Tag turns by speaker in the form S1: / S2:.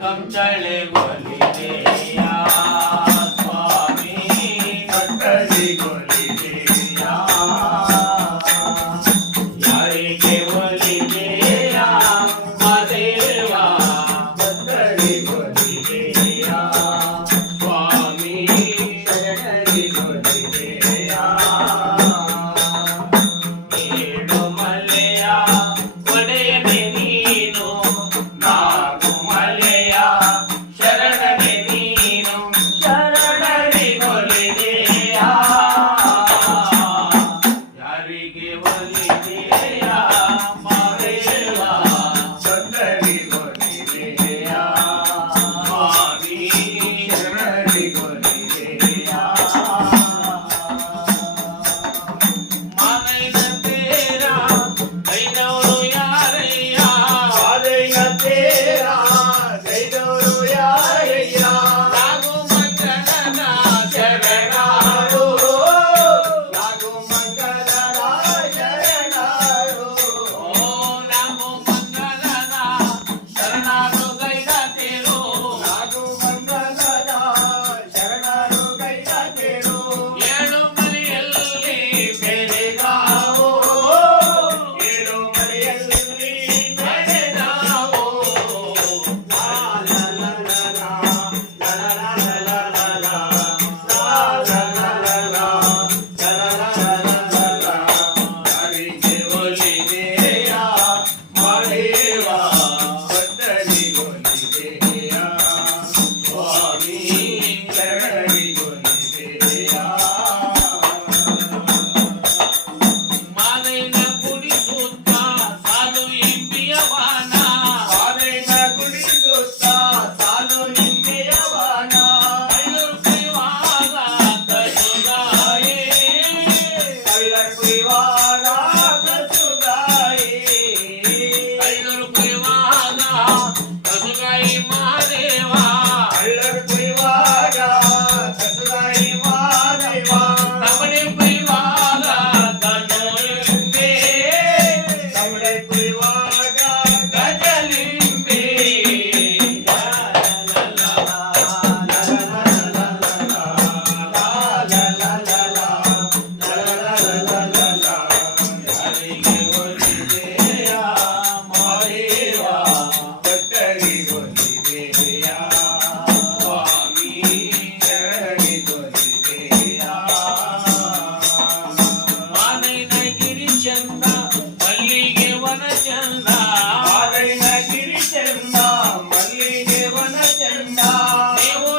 S1: ಕಂಚಳೆ ಒಲಿ केवली no.